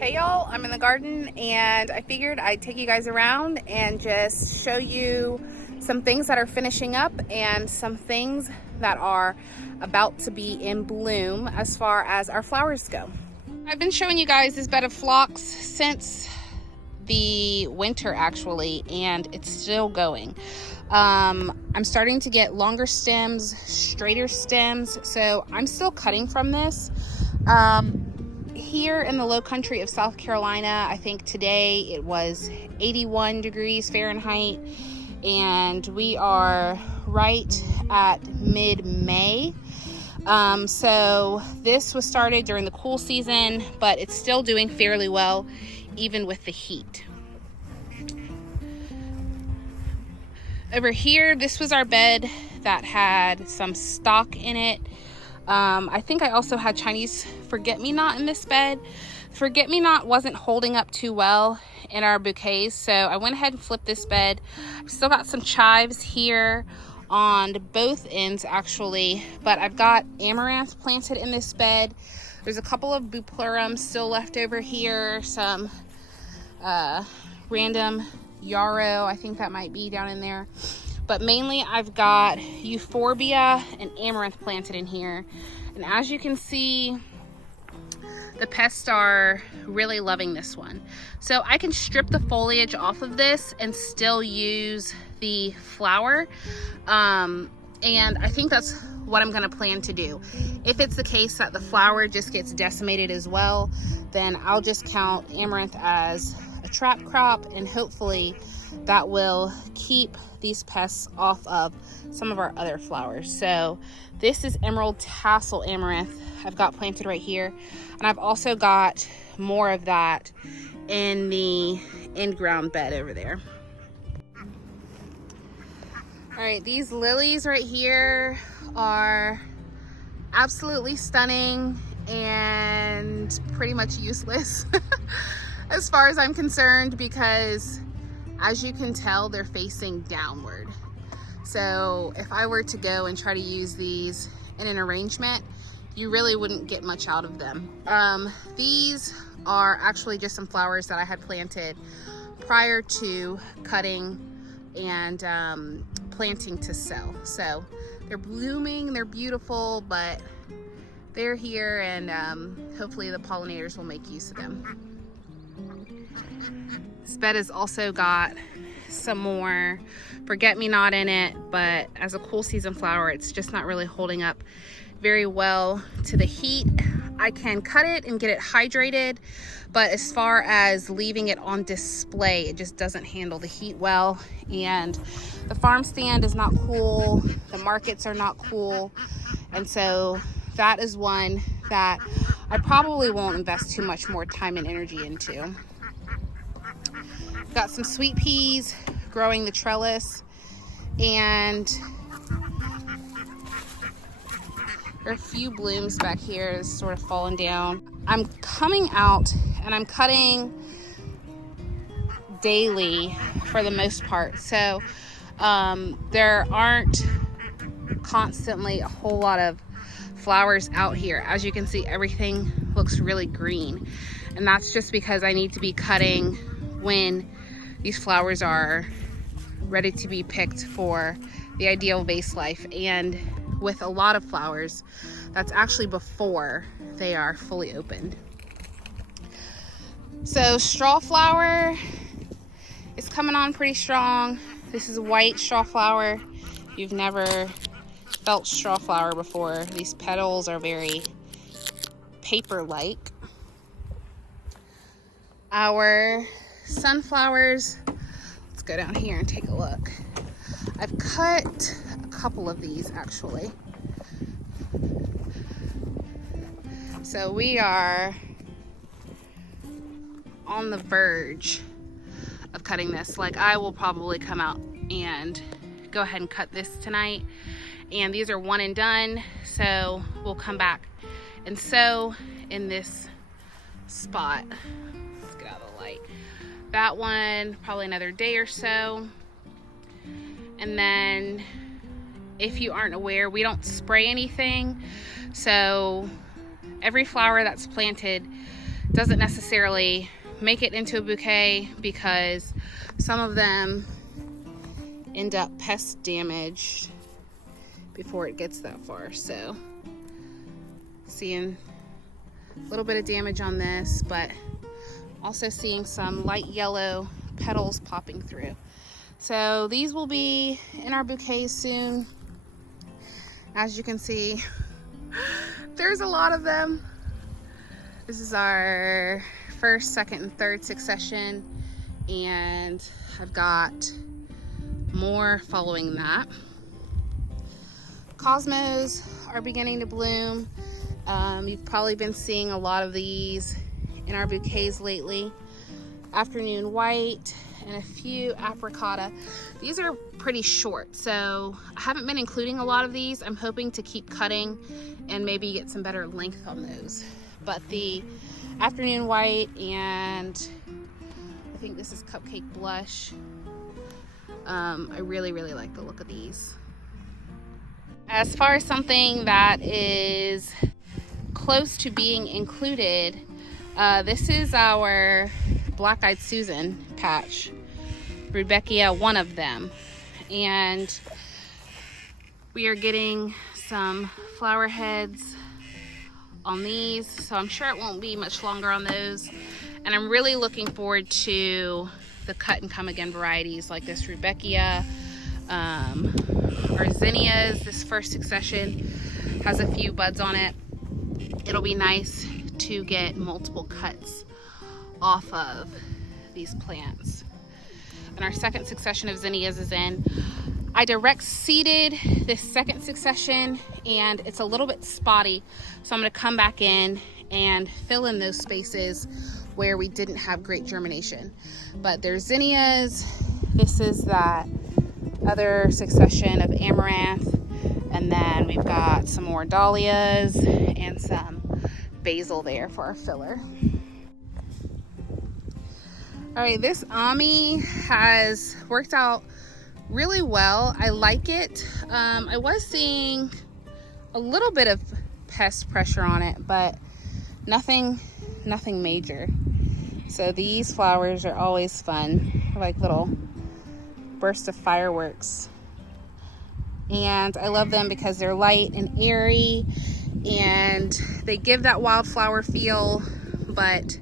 Hey y'all, I'm in the garden and I figured I'd take you guys around and just show you some things that are finishing up and some things that are about to be in bloom as far as our flowers go. I've been showing you guys this bed of phlox since the winter actually, and it's still going. I'm starting to get longer stems, straighter stems, so I'm still cutting from this. Here in the low country of South Carolina, I think today it was 81 degrees Fahrenheit, and we are right at mid-May. So this was started during the cool season, but it's still doing fairly well, even with the heat. Over here, this was our bed that had some stock in it. I think I also had Chinese forget-me-not in this bed. Forget-me-not wasn't holding up too well in our bouquets, so I went ahead and flipped this bed. I've still got some chives here on both ends actually, but I've got amaranth planted in this bed. There's a couple of bupleurum still left over here, some random yarrow, I think that might be down in there. But mainly I've got euphorbia and amaranth planted in here. And as you can see, the pests are really loving this one. So I can strip the foliage off of this and still use the flower. And I think that's what I'm gonna plan to do. If it's the case that the flower just gets decimated as well, then I'll just count amaranth as a trap crop, and hopefully that will keep these pests off of some of our other flowers. So this is emerald tassel amaranth I've got planted right here, and I've also got more of that in the in-ground bed over there. All right, these lilies right here are absolutely stunning and pretty much useless as far as I'm concerned, because as you can tell, they're facing downward. So if I were to go and try to use these in an arrangement, you really wouldn't get much out of them. These are actually just some flowers that I had planted prior to cutting and planting to sell. So they're blooming, they're beautiful, but they're here, and hopefully the pollinators will make use of them. This bed has also got some more forget-me-not in it, but as a cool season flower, it's just not really holding up very well to the heat. I can cut it and get it hydrated, but as far as leaving it on display, it just doesn't handle the heat well. And the farm stand is not cool, the markets are not cool, and so that is one that I probably won't invest too much more time and energy into. Got some sweet peas growing the trellis, and there are a few blooms back here that's sort of fallen down. I'm coming out and I'm cutting daily for the most part, so there aren't constantly a whole lot of flowers out here. As you can see, everything looks really green, and that's just because I need to be cutting when these flowers are ready to be picked for the ideal vase life. And with a lot of flowers, that's actually before they are fully opened. So straw flower is coming on pretty strong. This is white straw flower. If you've never felt straw flower before, these petals are very paper-like. Our sunflowers, let's go down here and take a look. I've cut a couple of these actually. So we are on the verge of cutting this. Like, I will probably come out and go ahead and cut this tonight. And these are one and done, so we'll come back and sew in this spot. Let's get out of the light. That one, probably another day or so. And then, if you aren't aware, we don't spray anything. So every flower that's planted doesn't necessarily make it into a bouquet because some of them end up pest damaged before it gets that far. So seeing a little bit of damage on this, but also seeing some light yellow petals popping through. So these will be in our bouquets soon. As you can see, there's a lot of them. This is our first, second, and third succession, and I've got more following that. Cosmos are beginning to bloom. You've probably been seeing a lot of these in our bouquets lately. Afternoon white and a few apricotta. These are pretty short, so I haven't been including a lot of these. I'm hoping to keep cutting and maybe get some better length on those. But the afternoon white, and I think this is cupcake blush, I really like the look of these. As far as something that is close to being included, this is our Black-Eyed Susan patch, Rudbeckia, one of them, and we are getting some flower heads on these, so I'm sure it won't be much longer on those. And I'm really looking forward to the cut and come again varieties like this Rudbeckia, our zinnias. This first succession has a few buds on it. It'll be nice to get multiple cuts off of these plants. And our second succession of zinnias is in. I direct seeded this second succession and it's a little bit spotty, so I'm going to come back in and fill in those spaces where we didn't have great germination. But there's zinnias. This is that other succession of amaranth, and then we've got some more dahlias and some basil there for our filler. All right, this Ami has worked out really well. I like it. I was seeing a little bit of pest pressure on it, but nothing major. So these flowers are always fun. They're like little bursts of fireworks. And I love them because they're light and airy and they give that wildflower feel, but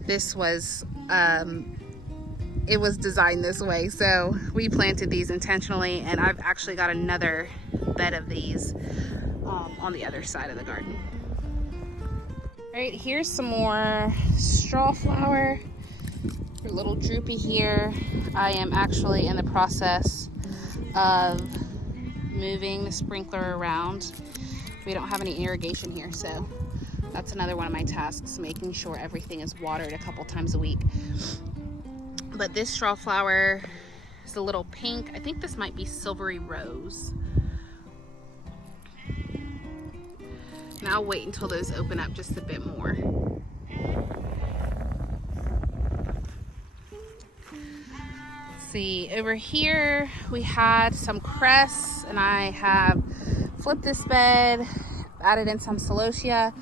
this was it was designed this way, so we planted these intentionally, and I've actually got another bed of these on the other side of the garden. All right, here's some more straw flower. They're a little droopy here. I am actually in the process of moving the sprinkler around. We don't have any irrigation here, so that's another one of my tasks, making sure everything is watered a couple times a week. But this straw flower is a little pink. I think this might be silvery rose. And I'll wait until those open up just a bit more. Let's see, over here we had some cress, and I have flipped this bed, added in some celosia.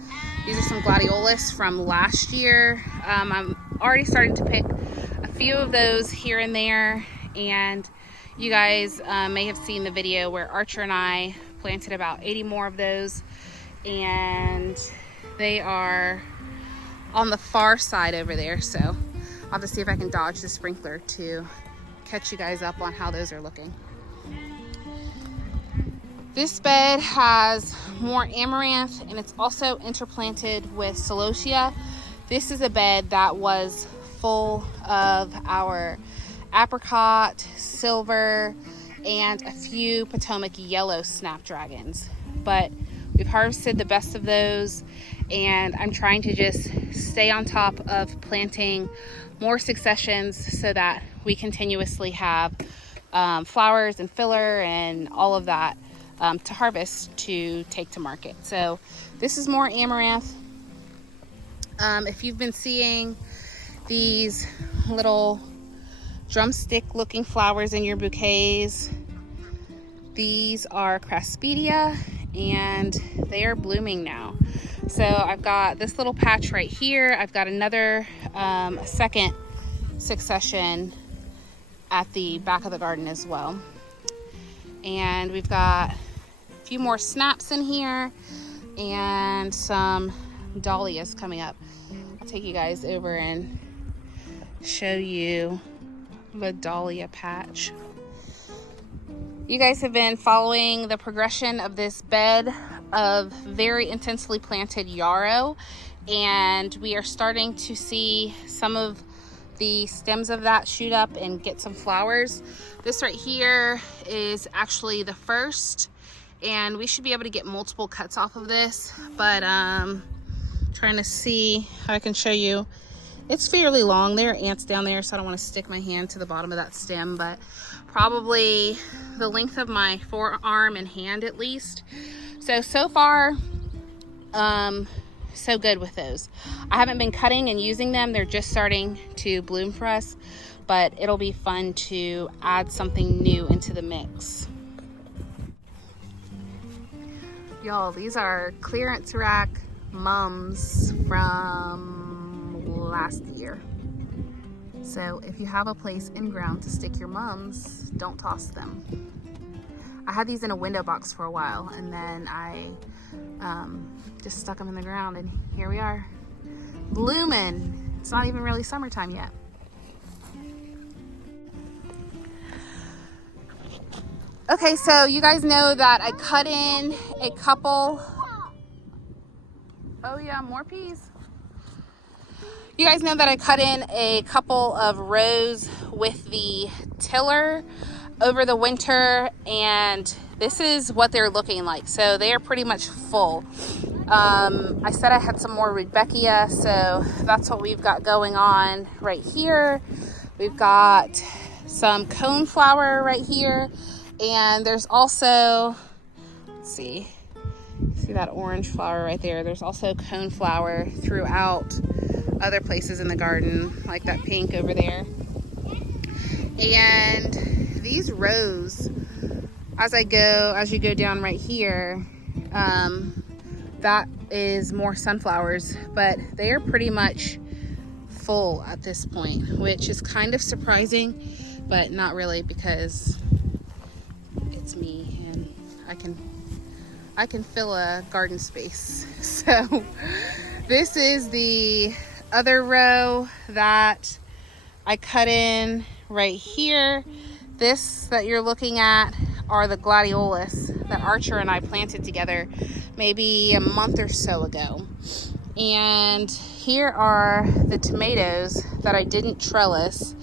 These are some gladiolus from last year. I'm already starting to pick a few of those here and there, and you guys may have seen the video where Archer and I planted about 80 more of those, and they are on the far side over there, so I'll have to see if I can dodge the sprinkler to catch you guys up on how those are looking. This bed has more amaranth, and it's also interplanted with celosia. This is a bed that was full of our apricot, silver, and a few Potomac yellow snapdragons. But we've harvested the best of those, and I'm trying to just stay on top of planting more successions so that we continuously have flowers and filler and all of that to harvest to take to market. So this is more amaranth. If you've been seeing these little drumstick looking flowers in your bouquets, these are Craspedia, and they are blooming now. So I've got this little patch right here. I've got another second succession at the back of the garden as well. And we've got a few more snaps in here and some dahlias coming up. I'll take you guys over and show you the dahlia patch. You guys have been following the progression of this bed of very intensely planted yarrow, and we are starting to see some of the stems of that shoot up and get some flowers. This right here is actually the first, and we should be able to get multiple cuts off of this, but trying to see how I can show you. It's fairly long. There are ants down there, so I don't want to stick my hand to the bottom of that stem, but probably the length of my forearm and hand at least. So far, so good with those. I haven't been cutting and using them. They're just starting to bloom for us, but it'll be fun to add something new into the mix. Y'all, these are clearance rack mums from last year. So if you have a place in ground to stick your mums, don't toss them. I had these in a window box for a while, and then I just stuck them in the ground, and here we are, blooming. It's not even really summertime yet. Okay, so you guys know that I cut in a couple. Oh yeah, more peas. You guys know that I cut in a couple of rows with the tiller over the winter, and this is what they're looking like. So they are pretty much full. I said I had some more Rudbeckia, so that's what we've got going on right here. We've got some coneflower right here, and there's also, let's see that orange flower right there. There's also coneflower throughout other places in the garden, like that pink over there. And these rows, as you go down right here, that is more sunflowers, but they are pretty much full at this point, which is kind of surprising, but not really, because it's me and I can fill a garden space. So this is the other row that I cut in right here. This that you're looking at are the gladiolus that Archer and I planted together maybe a month or so ago. And here are the tomatoes that I didn't trellis.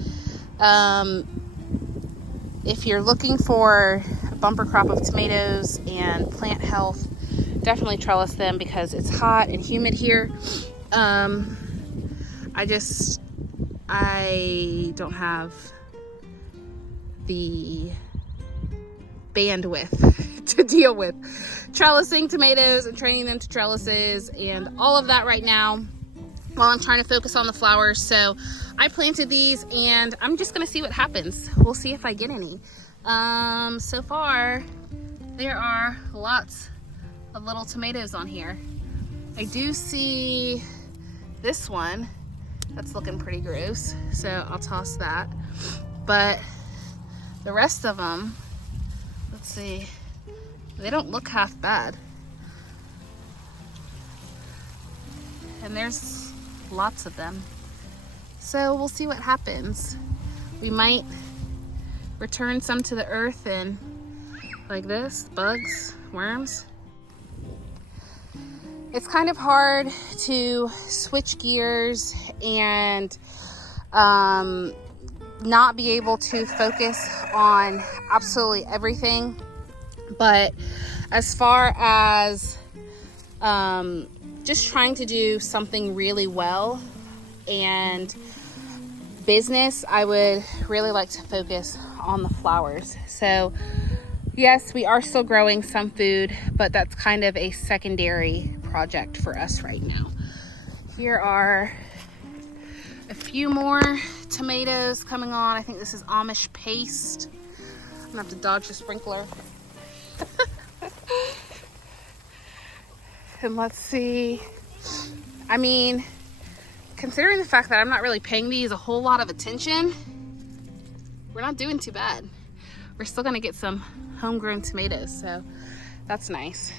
If you're looking for a bumper crop of tomatoes and plant health, definitely trellis them because it's hot and humid here. I don't have the bandwidth to deal with trellising tomatoes and training them to trellises and all of that right now while I'm trying to focus on the flowers. So I planted these, and I'm just gonna see what happens. We'll see if I get any. So far there are lots of little tomatoes on here. I do see this one that's looking pretty gross, so I'll toss that. But the rest of them, let's see, they don't look half bad. And there's lots of them. So we'll see what happens. We might return some to the earth and like this, bugs, worms. It's kind of hard to switch gears and not be able to focus on absolutely everything. But as far as just trying to do something really well and business, I would really like to focus on the flowers. So yes, we are still growing some food, but that's kind of a secondary project for us right now. Here are a few more tomatoes coming on. I think this is Amish paste. I'm gonna have to dodge the sprinkler. And let's see I mean, considering the fact that I'm not really paying these a whole lot of attention, we're not doing too bad. We're still gonna get some homegrown tomatoes, so that's nice.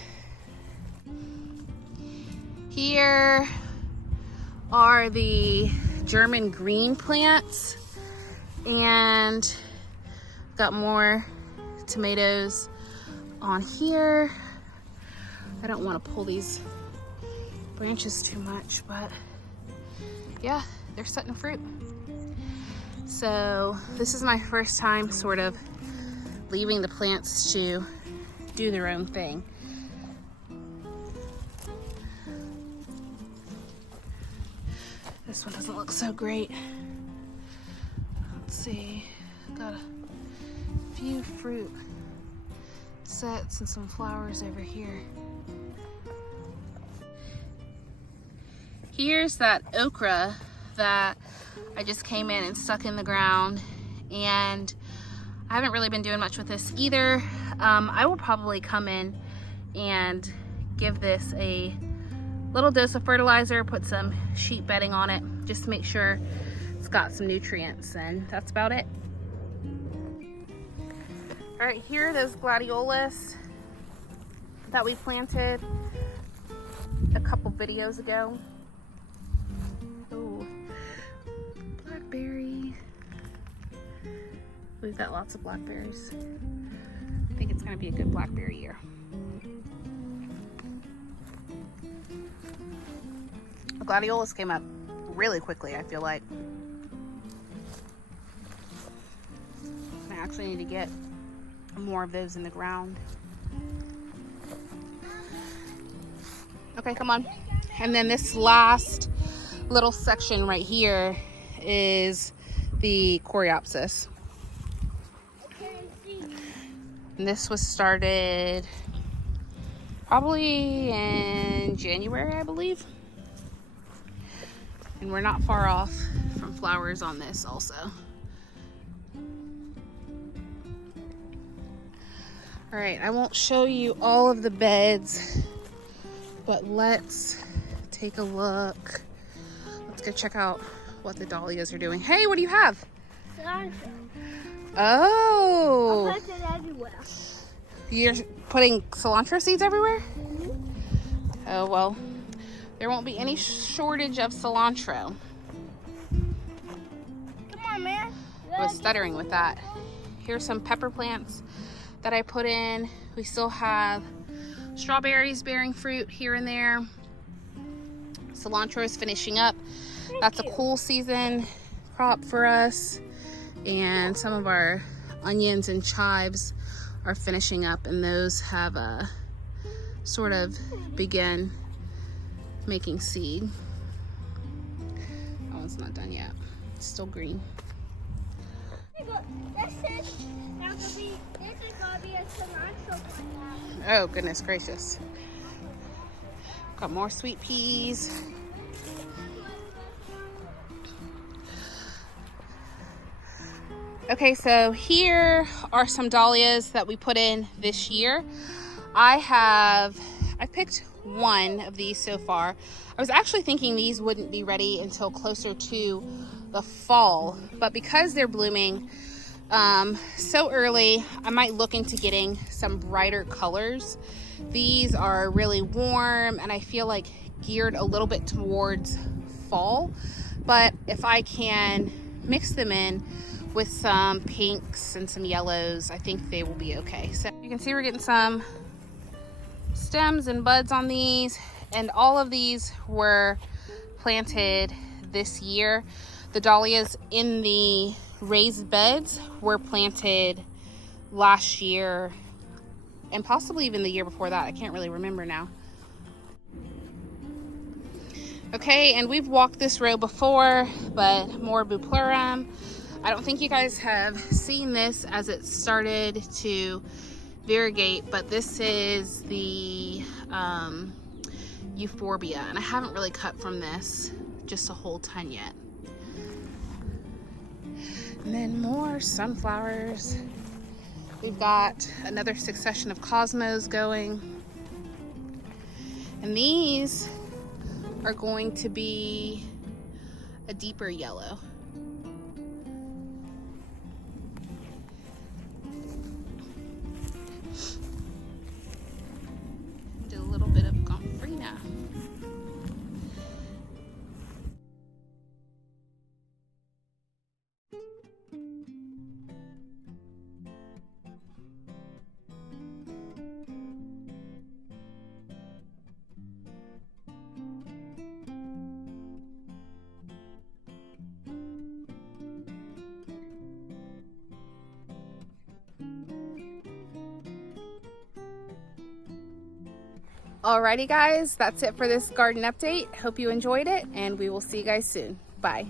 Here are the German green plants, and got more tomatoes on here. I don't want to pull these branches too much, but yeah, they're setting fruit. So this is my first time sort of leaving the plants to do their own thing. This one doesn't look so great. Let's see, got a few fruit sets and some flowers over here. Here's that okra that I just came in and stuck in the ground, and I haven't really been doing much with this either. I will probably come in and give this a little dose of fertilizer, put some sheet bedding on it just to make sure it's got some nutrients, and that's about it. All right, here are those gladiolus that we planted a couple videos ago. Oh, blackberry. We've got lots of blackberries. I think it's gonna be a good blackberry year. The gladiolus came up really quickly, I feel like. I actually need to get more of those in the ground. Okay, come on. And then this last little section right here is the coreopsis. And this was started probably in January, I believe. And we're not far off from flowers on this also. All right, I won't show you all of the beds, but let's take a look. Let's go check out what the dahlias are doing. Hey, what do you have? Cilantro. Oh. I'll put it everywhere. You're putting cilantro seeds everywhere? Mm-hmm. Oh, well, there won't be any shortage of cilantro. Come on, man. I was stuttering with that. Here's some pepper plants that I put in. We still have strawberries bearing fruit here and there. Cilantro is finishing up. That's a cool season crop for us. And some of our onions and chives are finishing up, and those have sort of begun making seed. That one's not done yet. It's still green. This is gonna be a cilantro plant. Oh, goodness gracious. Got more sweet peas. Okay, so here are some dahlias that we put in this year. I picked one of these so far. I was actually thinking these wouldn't be ready until closer to the fall, but because they're blooming so early, I might look into getting some brighter colors. These are really warm and I feel like geared a little bit towards fall, but if I can mix them in with some pinks and some yellows, I think they will be okay. So you can see we're getting some stems and buds on these, and all of these were planted this year. The dahlias in the raised beds were planted last year and possibly even the year before that. I can't really remember now. Okay, and we've walked this row before, but more Bupleurum. I don't think you guys have seen this as it started to variegate, but this is the euphorbia, and I haven't really cut from this just a whole ton yet. And then more sunflowers. We've got another succession of cosmos going. And these are going to be a deeper yellow. Do a little bit of Gomphrena. Alrighty guys, that's it for this garden update. Hope you enjoyed it, and we will see you guys soon. Bye.